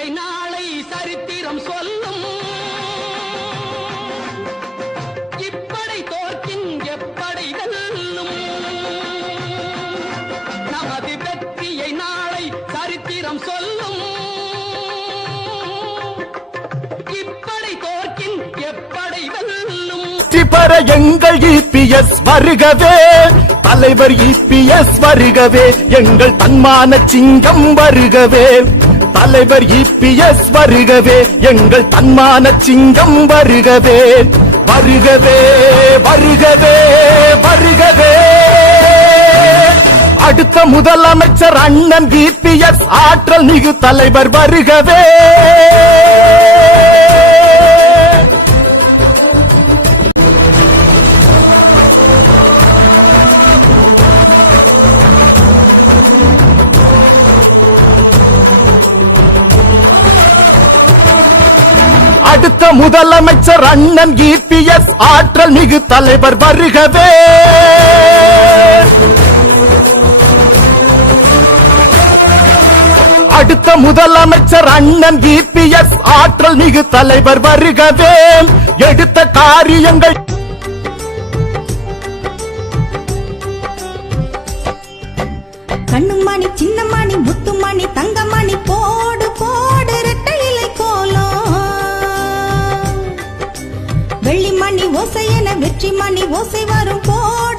வெற்றியை நாளை சரித்திரம் சொல்லும். இப்படை தோற்கின் எப்படை வெல்லும். நமது வெற்றியை நாளை சரித்திரம் சொல்லும். இப்படை தோற்கின் எப்படை வெல்லும். வெற்றி பெற எங்கள் இபிஎஸ் வருகவே, தலைவர் இபிஎஸ் வருகவே, எங்கள் தன்மான சிங்கம் வருகவே, தலைவர் இபிஎஸ் வருகவே, எங்கள் தன்மான சிங்கம் வருகவே, வருகவே வருகவே வருகவே. அடுத்த முதலமைச்சர் அண்ணன் இபிஎஸ் ஆற்றல் மிகு தலைவர் வருகவே. அடுத்த முதலமைச்சர் அண்ணன் இபிஎஸ் ஆற்றல் மிகு தலைவர் வருகவே. அடுத்த முதலமைச்சர் அண்ணன் இபிஎஸ் ஆற்றல் மிகு தலைவர் வருகவே. எடுத்த காரியங்கள் கண்ணுமணி சின்னமணி முத்துமணி தங்கமணி போடு போடு ரெட்டை இலை கோலம். வெள்ளிமணி ஓசை என வெற்றி மணி ஓசை வரும் போடு